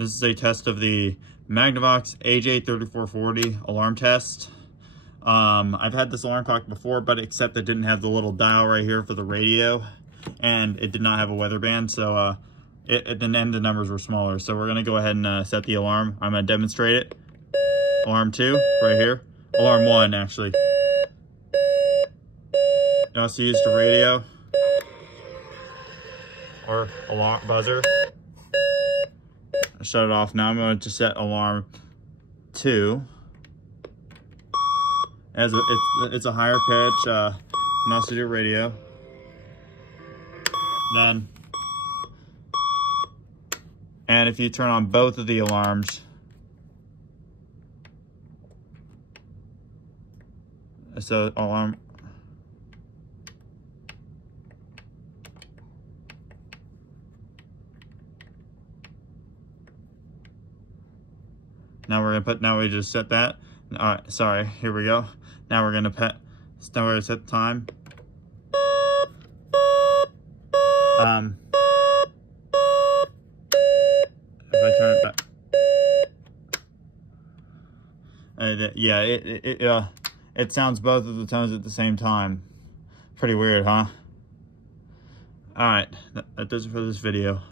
This is a test of the Magnavox AJ3440 alarm test. I've had this alarm clock before, but except it didn't have the little dial right here for the radio, and it did not have a weather band, so the numbers were smaller. So we're gonna go ahead and set the alarm. I'm gonna demonstrate it. Alarm 2, right here. Alarm 1, actually. You also use the radio or alarm buzzer. Shut it off. Now I'm going to set alarm 2. It's a higher pitch, and also do radio. And if you turn on both of the alarms, so alarm. Now we just set that. All right, sorry, here we go. Now we're gonna set the time. If I turn it back. Yeah, it sounds both of the tones at the same time. Pretty weird, huh? All right, that does it for this video.